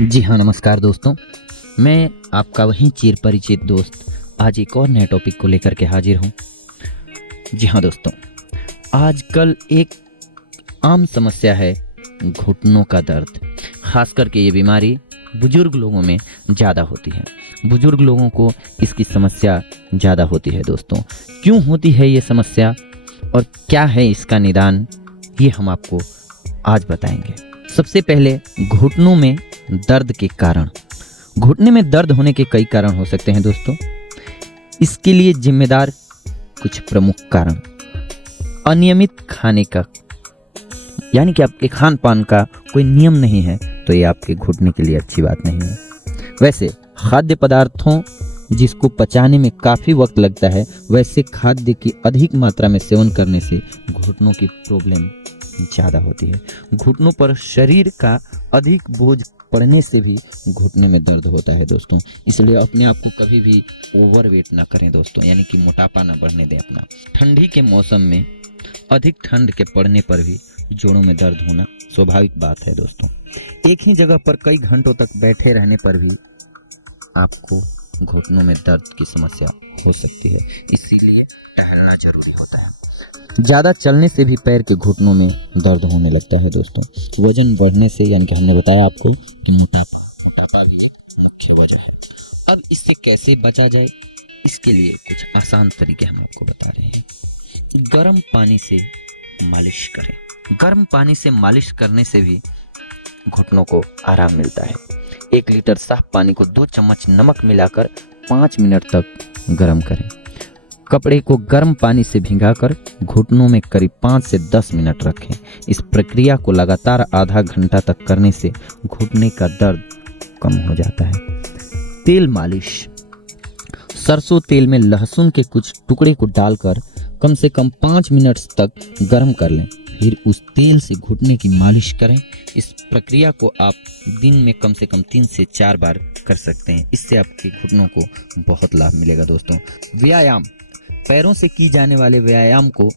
जी हाँ, नमस्कार दोस्तों। मैं आपका वही चिर परिचित दोस्त आज एक और नए टॉपिक को लेकर के हाजिर हूँ। जी हाँ दोस्तों, आजकल एक आम समस्या है घुटनों का दर्द। ख़ास करके ये बीमारी बुजुर्ग लोगों में ज़्यादा होती है। बुजुर्ग लोगों को इसकी समस्या ज़्यादा होती है दोस्तों। क्यों होती है ये समस्या और क्या है इसका निदान, ये हम आपको आज बताएंगे। सबसे पहले घुटनों में दर्द के कारण। घुटने में दर्द होने के कई कारण हो सकते हैं दोस्तों। इसके लिए जिम्मेदार कुछ प्रमुख कारण। अनियमित खाने का, यानी कि आपके खान पान का कोई नियम नहीं है तो ये आपके घुटने के लिए अच्छी बात नहीं है। वैसे खाद्य पदार्थों जिसको पचाने में काफ़ी वक्त लगता है, वैसे खाद्य की अधिक मात्रा में सेवन करने से घुटनों की प्रॉब्लम ज़्यादा होती है। घुटनों पर शरीर का अधिक बोझ पड़ने से भी घुटने में दर्द होता है दोस्तों। इसलिए अपने आप को कभी भी ओवरवेट ना करें दोस्तों, यानी कि मोटापा ना बढ़ने दें अपना। ठंडी के मौसम में अधिक ठंड के पड़ने पर भी जोड़ों में दर्द होना स्वाभाविक बात है दोस्तों। एक ही जगह पर कई घंटों तक बैठे रहने पर भी आपको घुटनों में दर्द की समस्या हो सकती है, इसीलिए टहलना जरूरी होता है। ज़्यादा चलने से भी पैर के घुटनों में दर्द होने लगता है दोस्तों। वजन बढ़ने से, यानी कि हमने बताया आपको कि मोटापा भी एक मुख्य वजह है। अब इससे कैसे बचा जाए, इसके लिए कुछ आसान तरीके हम आपको बता रहे हैं। गर्म पानी से मालिश करें। गर्म पानी से मालिश करने से भी घुटनों को आराम मिलता है। 1 लीटर साफ पानी को 2 चम्मच नमक मिलाकर 5 मिनट तक गर्म करें। कपड़े को गर्म पानी से भिगाकर घुटनों में करीब 5 से 10 मिनट रखें। इस प्रक्रिया को लगातार आधा घंटा तक करने से घुटने का दर्द कम हो जाता है। तेल मालिश। सरसों तेल में लहसुन के कुछ टुकड़े को डालकर कम से कम 5 मिनट तक गर्म कर लें, फिर उस तेल से घुटने की मालिश करें। इस प्रक्रिया को आप दिन में कम से कम 3 से 4 बार कर सकते हैं। इससे आपके घुटनों को बहुत लाभ मिलेगा दोस्तों। व्यायाम। पैरों से की जाने वाले व्यायाम को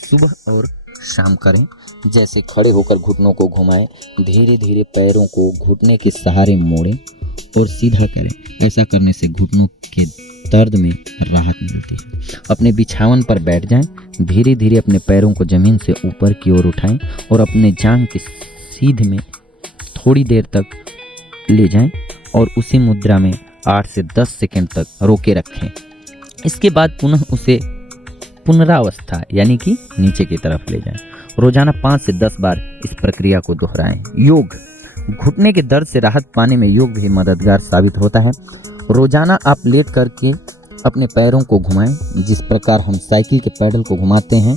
सुबह और शाम करें। जैसे खड़े होकर घुटनों को घुमाएं, धीरे धीरे पैरों को घुटने के सहारे मोड़ें और सीधा करें। ऐसा करने से घुटनों के दर्द में राहत मिलती है। अपने बिछावन पर बैठ जाएं, धीरे धीरे अपने पैरों को जमीन से ऊपर की ओर उठाएं और अपने जांघ के सीध में थोड़ी देर तक ले जाएं और उसी मुद्रा में 8 से 10 सेकंड तक रोके रखें। इसके बाद पुनः उसे पुनरावस्था, यानी कि नीचे की तरफ ले जाएं। रोजाना 5 से 10 बार इस प्रक्रिया को दोहराएं। योग। घुटने के दर्द से राहत पाने में योग भी मददगार साबित होता है। रोजाना आप लेट करके अपने पैरों को घुमाएं, जिस प्रकार हम साइकिल के पैडल को घुमाते हैं,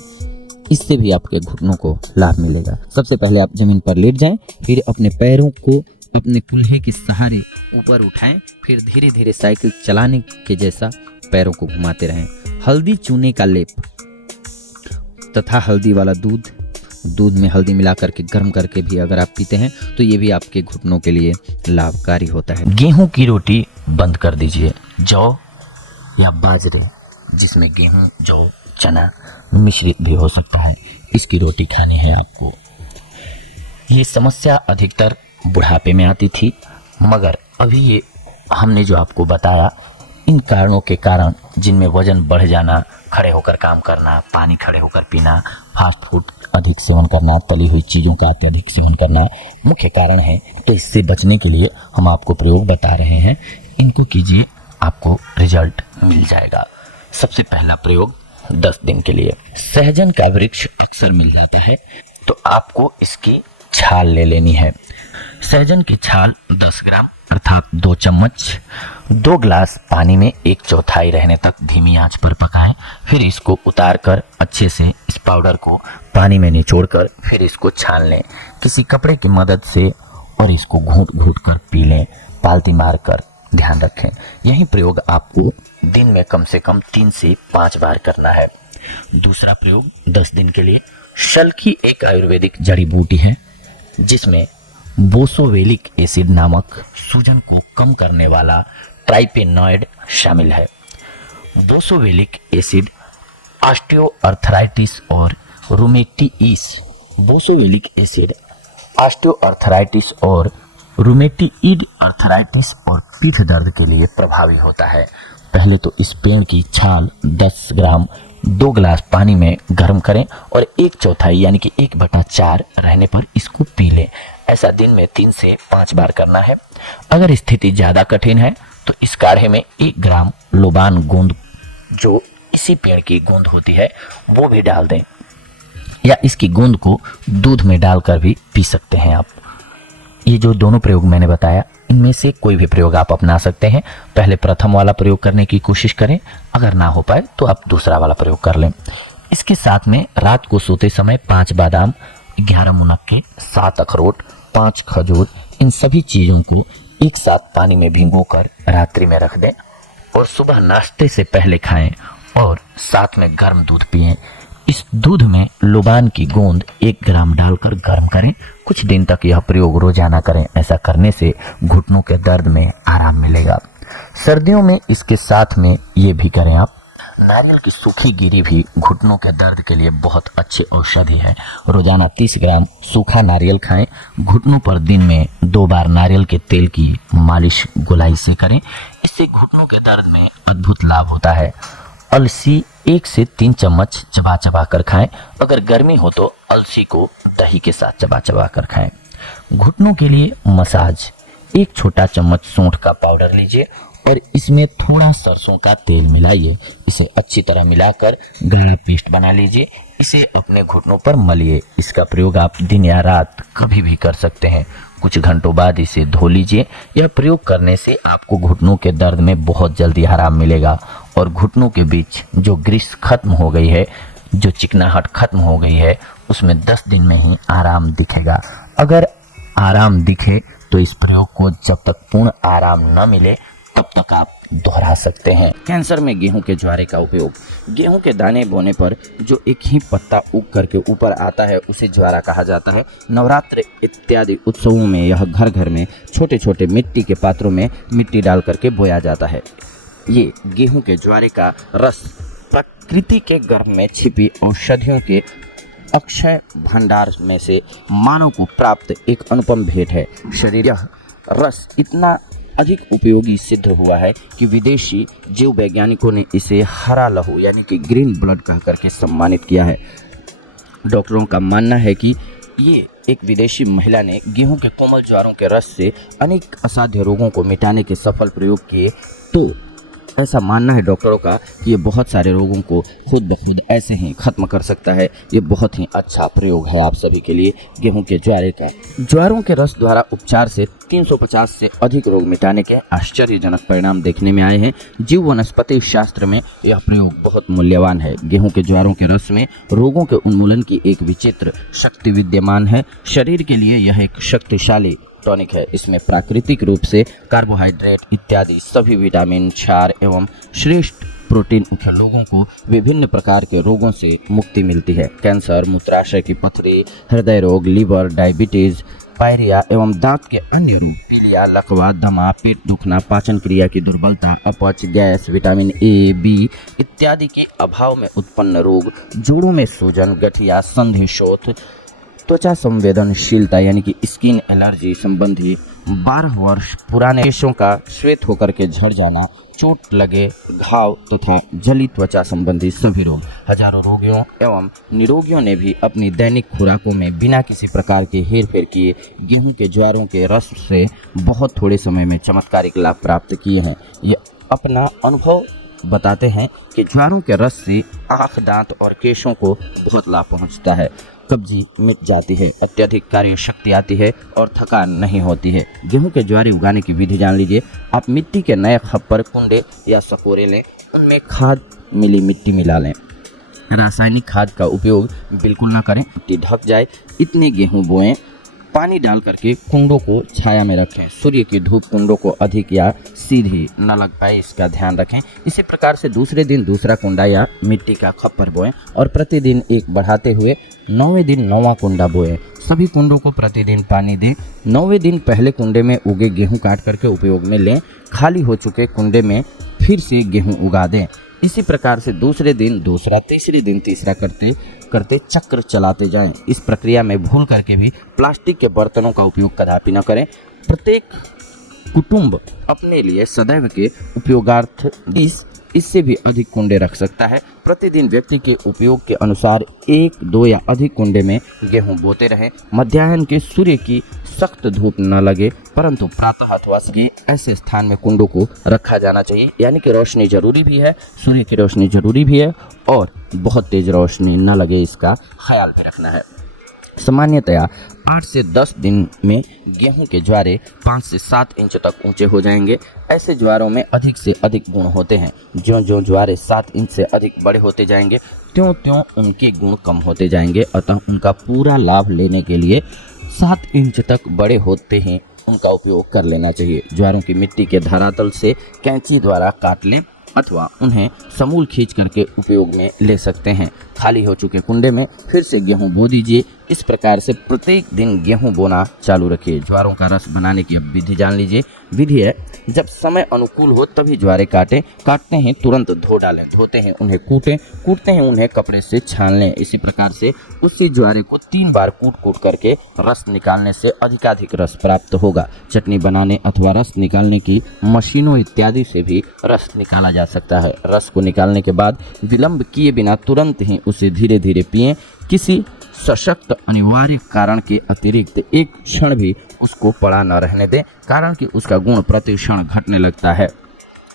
इससे भी आपके घुटनों को लाभ मिलेगा। सबसे पहले आप जमीन पर लेट जाएं, फिर अपने पैरों को अपने कुल्हे के सहारे ऊपर उठाएं, फिर धीरे धीरे साइकिल चलाने के जैसा पैरों को घुमाते रहें। हल्दी चूने का लेप तथा हल्दी वाला दूध में हल्दी मिला करके गर्म करके भी अगर आप पीते हैं तो ये भी आपके घुटनों के लिए लाभकारी होता है। गेहूं की रोटी बंद कर दीजिए। जौ या बाजरे, जिसमें गेहूं, जौ, चना मिश्रित भी हो सकता है, इसकी रोटी खानी है आपको। ये समस्या अधिकतर बुढ़ापे में आती थी, मगर अभी ये हमने जो आपको बताया, इन कारणों के कारण, जिनमें वजन बढ़ जाना, खड़े होकर काम करना, पानी खड़े होकर पीना, फास्ट फूड अधिक सेवन करना, तली हुई चीज़ों का अत्यधिक सेवन करना मुख्य कारण है। तो इससे बचने के लिए हम आपको प्रयोग बता रहे हैं, इनको कीजिए, आपको रिजल्ट मिल जाएगा। सबसे पहला प्रयोग 10 दिन के लिए। सहजन का वृक्ष अक्सर मिल जाता है, तो आपको इसकी छाल ले लेनी है। सहजन की छाल 10 ग्राम अर्थात 2 चम्मच 2 ग्लास पानी में 1/4 रहने तक धीमी आंच पर पकाएं। फिर इसको उतार कर अच्छे से इस पाउडर को पानी में निचोड़कर फिर इसको छान लें किसी कपड़े की मदद से, और इसको घूंट घूंट कर पी लें, पालती मार कर। ध्यान रखें, यही प्रयोग आपको दिन में कम से कम 3 से 5 बार करना है। दूसरा प्रयोग 10 दिन के लिए। शल की एक आयुर्वेदिक जड़ी बूटी है, जिसमें बोसोवेलिक एसिड नामक सूजन को कम करने वाला ट्राइपेनॉइड शामिल है। बोसोवेलिक एसिड ऑस्टियोआर्थराइटिस और रूमेटिइस। बोसोवेलिक एसिड ऑस्टियोआर्थराइटिस और रूमेटिइड अर्थराइटिस और पीठ दर्द के लिए प्रभावी होता है। पहले तो इस पेड़ की छाल 10 ग्राम 2 गिलास पानी में गर्म करें और 1/4 यानी कि 1/4 रहने पर इसको पी लें। ऐसा दिन में 3 से 5 बार करना है। अगर स्थिति ज़्यादा कठिन है तो इस काढ़े में 1 ग्राम लोबान गोंद, जो इसी पेड़ की गोंद होती है, वो भी डाल दें, या इसकी गोंद को दूध में डालकर भी पी सकते हैं आप। ये जो दोनों प्रयोग मैंने बताया, इनमें से कोई भी प्रयोग आप अपना सकते हैं। पहले प्रथम वाला प्रयोग करने की कोशिश करें, अगर ना हो पाए तो आप दूसरा वाला प्रयोग कर लें। इसके साथ में रात को सोते समय 5 बादाम, 11 मुनक्के, 7 अखरोट, 5 खजूर, इन सभी चीज़ों को एक साथ पानी में भिगोकर रात्रि में रख दें और सुबह नाश्ते से पहले खाएं और साथ में गर्म दूध पिएं। इस दूध में लोबान की गोंद 1 ग्राम डालकर गर्म करें। कुछ दिन तक यह प्रयोग रोजाना करें। ऐसा करने से घुटनों के दर्द में आराम मिलेगा। सर्दियों में इसके साथ में ये भी करें आप, नारियल की सूखी गिरी भी घुटनों के दर्द के लिए बहुत अच्छी औषधि है। रोजाना 30 ग्राम सूखा नारियल खाएं। घुटनों पर दिन में 2 बार नारियल के तेल की मालिश गोलाई से करें। इससे घुटनों के दर्द में अद्भुत लाभ होता है। अलसी 1 से 3 चम्मच चबा चबा कर खाएं। अगर गर्मी हो तो अलसी को दही के साथ चबा चबा कर खाएं। घुटनों के लिए मसाज, 1 छोटा चम्मच सौंठ का पाउडर लीजिए और इसमें थोड़ा सरसों का तेल मिलाइए। इसे अच्छी तरह मिलाकर गाढ़ा पेस्ट बना लीजिए। इसे अपने घुटनों पर मलिए। इसका प्रयोग आप दिन या रात कभी भी कर सकते हैं। कुछ घंटों बाद इसे धो लीजिए। यह प्रयोग करने से आपको घुटनों के दर्द में बहुत जल्दी आराम मिलेगा और घुटनों के बीच जो ग्रीस खत्म हो गई है, जो चिकनाहट खत्म हो गई है, उसमें 10 दिन में ही आराम दिखेगा। अगर आराम दिखे तो इस प्रयोग को जब तक पूर्ण आराम न मिले तब तक आप दोहरा सकते हैं। कैंसर में गेहूं के ज्वारे का उपयोग। गेहूं के दाने बोने पर जो एक ही पत्ता उग करके ऊपर आता है उसे ज्वारा कहा जाता है। नवरात्र इत्यादि उत्सवों में यह घर घर में छोटे छोटे मिट्टी के पात्रों में मिट्टी डाल करके बोया जाता है। ये गेहूं के ज्वारे का रस प्रकृति के गर्भ में छिपी औषधियों के अक्षय भंडार में से मानव को प्राप्त एक अनुपम भेंट है। शरीर यह रस इतना अधिक उपयोगी सिद्ध हुआ है कि विदेशी जीव वैज्ञानिकों ने इसे हरा लहू यानी कि ग्रीन ब्लड कह करके सम्मानित किया है। डॉक्टरों का मानना है कि ये एक विदेशी महिला ने गेहूं के कोमल ज्वारों के रस से अनेक असाध्य रोगों को मिटाने के सफल प्रयोग किए, तो ऐसा मानना है डॉक्टरों का कि ये बहुत सारे रोगों को खुद ब खुद ऐसे ही खत्म कर सकता है। ये बहुत ही अच्छा प्रयोग है आप सभी के लिए गेहूं के ज्वारे का। ज्वारों के रस द्वारा उपचार से 350 से अधिक रोग मिटाने के आश्चर्यजनक परिणाम देखने में आए हैं। जीव वनस्पति शास्त्र में यह प्रयोग बहुत मूल्यवान है। गेहूं के ज्वारों के रस में रोगों के उन्मूलन की एक विचित्र शक्ति विद्यमान है। शरीर के लिए यह एक शक्तिशाली टॉनिक है। इसमें प्राकृतिक रूप से कार्बोहाइड्रेट इत्यादि सभी विटामिन, क्षार एवं श्रेष्ठ प्रोटीन के लोगों को विभिन्न प्रकार के रोगों से मुक्ति मिलती है। कैंसर, मूत्राशय की पथरी, हृदय रोग, लीवर, डायबिटीज, पायरिया एवं दांत के अन्य रोग, पीलिया, लकवा, दमा, पेट दुखना, पाचन क्रिया की दुर्बलता, अपच, गैस, विटामिन ए, बी इत्यादि के अभाव में उत्पन्न रोग, जोड़ों में सूजन, गठिया, संधिशोथ, त्वचा संवेदनशीलता यानी कि स्किन एलर्जी संबंधी, 12 वर्ष पुराने केशों का श्वेत होकर के झड़ जाना, चोट लगे घाव तथा जली त्वचा संबंधी सभी रोग। हजारों रोगियों एवं निरोगियों ने भी अपनी दैनिक खुराकों में बिना किसी प्रकार के हेरफेर किए गेहूं के ज्वारों के रस से बहुत थोड़े समय में चमत्कारिक लाभ प्राप्त किए हैं। ये अपना अनुभव बताते हैं कि ज्वारों के रस से आँख, दांत और केशों को बहुत लाभ पहुंचता है। कब्जी मिट जाती है, अत्यधिक कार्य शक्ति आती है और थकान नहीं होती है। गेहूं के ज्वारे उगाने की विधि जान लीजिए। आप मिट्टी के नए खप्पर, कुंडे या सकोरे लें, उनमें खाद मिली मिट्टी मिला लें। रासायनिक खाद का उपयोग बिल्कुल ना करें। मिट्टी ढक जाए इतने गेहूं बोएं। पानी डाल करके कुंडों को छाया में रखें। सूर्य की धूप कुंडों को अधिक या सीधी न लग पाए, इसका ध्यान रखें। इसी प्रकार से दूसरे दिन दूसरा कुंडा या मिट्टी का खप्पर बोएं और प्रतिदिन एक बढ़ाते हुए 9वें दिन 9वां कुंडा बोएं। सभी कुंडों को प्रतिदिन पानी दें। 9वें दिन पहले कुंडे में उगे गेहूं काट करके उपयोग में लें। खाली हो चुके कुंडे में फिर से गेहूं उगा दें। इसी प्रकार से दूसरे दिन दूसरा, तीसरे दिन तीसरा करते करते चक्र चलाते जाएं। इस प्रक्रिया में भूल करके भी प्लास्टिक के बर्तनों का उपयोग कदापि न करें। प्रत्येक कुटुंब अपने लिए सदैव के उपयोगार्थ इससे भी अधिक कुंडे रख सकता है। प्रतिदिन व्यक्ति के उपयोग के अनुसार 1, 2 या अधिक कुंडे में गेहूं बोते रहें। मध्याह्न के सूर्य की सख्त धूप न लगे, परंतु प्रातः अथवा के ऐसे स्थान में कुंडों को रखा जाना चाहिए, यानी कि रोशनी जरूरी भी है, सूर्य की रोशनी जरूरी भी है और बहुत तेज रोशनी न लगे, इसका ख्याल भी रखना है। सामान्यतया 8 से 10 दिन में गेहूं के ज्वारे 5 से 7 इंच तक ऊंचे हो जाएंगे। ऐसे ज्वारों में अधिक से अधिक गुण होते हैं। ज्यों ज्यों ज्वारे 7 इंच से अधिक बड़े होते जाएंगे, त्यों त्यों उनके गुण कम होते जाएंगे। अतः उनका पूरा लाभ लेने के लिए 7 इंच तक बड़े होते हैं उनका उपयोग कर लेना चाहिए। ज्वारों की मिट्टी के धरातल से कैंची द्वारा काट लें अथवा उन्हें समूल खींच करके उपयोग में ले सकते हैं। खाली हो चुके कुंडे में फिर से गेहूं बो दीजिए। इस प्रकार से प्रत्येक दिन गेहूं बोना चालू रखिए। ज्वारों का रस बनाने की विधि जान लीजिए। विधि है, जब समय अनुकूल हो तभी ज्वारे काटते हैं तुरंत धो डालें, धोते हैं उन्हें कूटते हैं उन्हें कपड़े से छान लें। इसी प्रकार से उसी ज्वारे को 3 बार कूट करके रस निकालने से अधिकाधिक रस प्राप्त होगा। चटनी बनाने अथवा रस निकालने की मशीनों इत्यादि से भी रस निकाला जा सकता है। रस को निकालने के बाद विलंब किए बिना तुरंत ही उसे धीरे धीरे पिएं। किसी सशक्त अनिवार्य कारण के अतिरिक्त एक क्षण भी उसको पड़ा न रहने दें, कारण कि उसका गुण प्रति क्षण घटने लगता है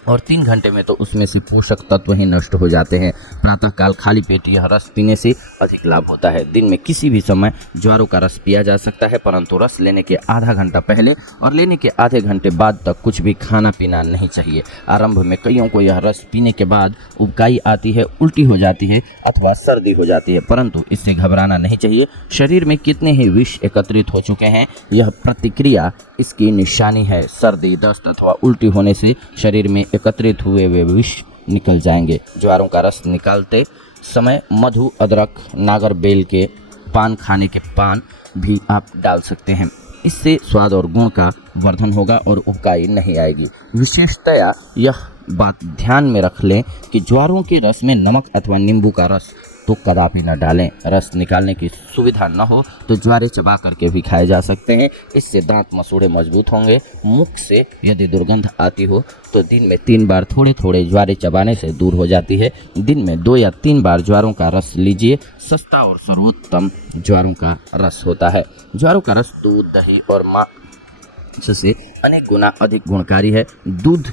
और 3 घंटे में तो उसमें से पोषक तत्व ही नष्ट हो जाते हैं। प्रातःकाल खाली पेट यह रस पीने से अधिक लाभ होता है। दिन में किसी भी समय ज्वारों का रस पिया जा सकता है, परंतु रस लेने के आधा घंटा पहले और लेने के आधे घंटे बाद तक कुछ भी खाना पीना नहीं चाहिए। आरंभ में कईयों को यह रस पीने के बाद उबकाई आती है, उल्टी हो जाती है अथवा सर्दी हो जाती है, परंतु इससे घबराना नहीं चाहिए। शरीर में कितने ही विष एकत्रित हो चुके हैं, यह प्रतिक्रिया इसकी निशानी है। सर्दी, दस्त अथवा उल्टी होने से शरीर में एकत्रित हुए वे विष निकल जाएंगे। ज्वारों का रस निकालते समय मधु, अदरक, नागर बेल के पान खाने के पान भी आप डाल सकते हैं। इससे स्वाद और गुण का वर्धन होगा और उबकाई नहीं आएगी। विशेषतया यह बात ध्यान में रख लें कि ज्वारों के रस में नमक अथवा नींबू का रस तो कदापि न डालें। रस निकालने की सुविधा न हो तो ज्वारे चबा करके भी खाए जा सकते हैं। इससे दांत मसूड़े मजबूत होंगे। मुख से यदि दुर्गंध आती हो तो दिन में 3 बार थोड़े थोड़े ज्वारे चबाने से दूर हो जाती है। दिन में 2 या 3 बार ज्वारों का रस लीजिए। सस्ता और सर्वोत्तम ज्वारों का रस होता है। ज्वारों का रस दूध, दही और मांस से अनेक गुना अधिक गुणकारी है। दूध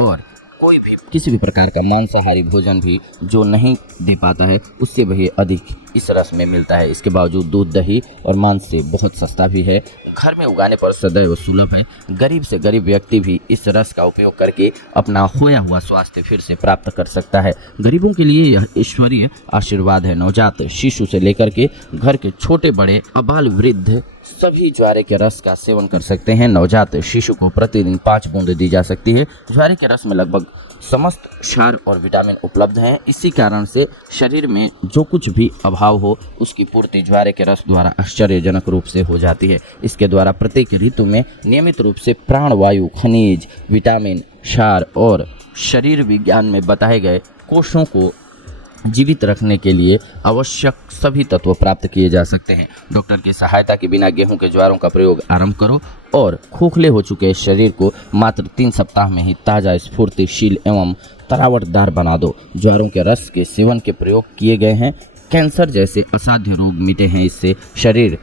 और कोई भी किसी भी प्रकार का मांसाहारी भोजन भी जो नहीं दे पाता है, उससे भी अधिक इस रस में मिलता है। इसके बावजूद दूध, दही और मांस से बहुत सस्ता भी है। घर में उगाने पर सदैव सुलभ है। गरीब से गरीब व्यक्ति भी इस रस का उपयोग करके अपना खोया हुआ स्वास्थ्य फिर से प्राप्त कर सकता है। गरीबों के लिए यह ईश्वरीय आशीर्वाद है। नवजात शिशु से लेकर के घर के छोटे बड़े अबाल वृद्ध सभी ज्वारे के रस का सेवन कर सकते हैं। नवजात शिशु को प्रतिदिन 5 बूंद दी जा सकती है। ज्वारे के रस में लगभग समस्त क्षार और विटामिन उपलब्ध हैं। इसी कारण से शरीर में जो कुछ भी अभाव हो उसकी पूर्ति ज्वारे के रस द्वारा आश्चर्यजनक रूप से हो जाती है। इसके द्वारा प्रत्येक ऋतु में नियमित रूप से प्राणवायु, खनिज, विटामिन, क्षार और शरीर विज्ञान में बताए गए कोषों को जीवित रखने के लिए आवश्यक सभी तत्व प्राप्त किए जा सकते हैं। डॉक्टर की सहायता के बिना गेहूं के ज्वारों का प्रयोग आरंभ करो और खोखले हो चुके शरीर को मात्र 3 सप्ताह में ही ताज़ा, स्फूर्तिशील एवं तरावटदार बना दो। ज्वारों के रस के सेवन के प्रयोग किए गए हैं। कैंसर जैसे असाध्य रोग मिटे हैं। इससे शरीर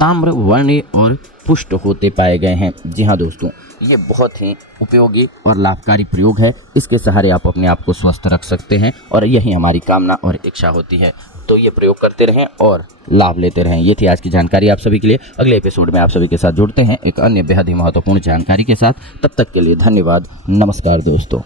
ताम्र वर्णीय और पुष्ट होते पाए गए हैं। जी हाँ दोस्तों, ये बहुत ही उपयोगी और लाभकारी प्रयोग है। इसके सहारे आप अपने आप को स्वस्थ रख सकते हैं और यही हमारी कामना और इच्छा होती है। तो ये प्रयोग करते रहें और लाभ लेते रहें। ये थी आज की जानकारी आप सभी के लिए। अगले एपिसोड में आप सभी के साथ जुड़ते हैं एक अन्य बेहद ही महत्वपूर्ण जानकारी के साथ। तब तक के लिए धन्यवाद। नमस्कार दोस्तों।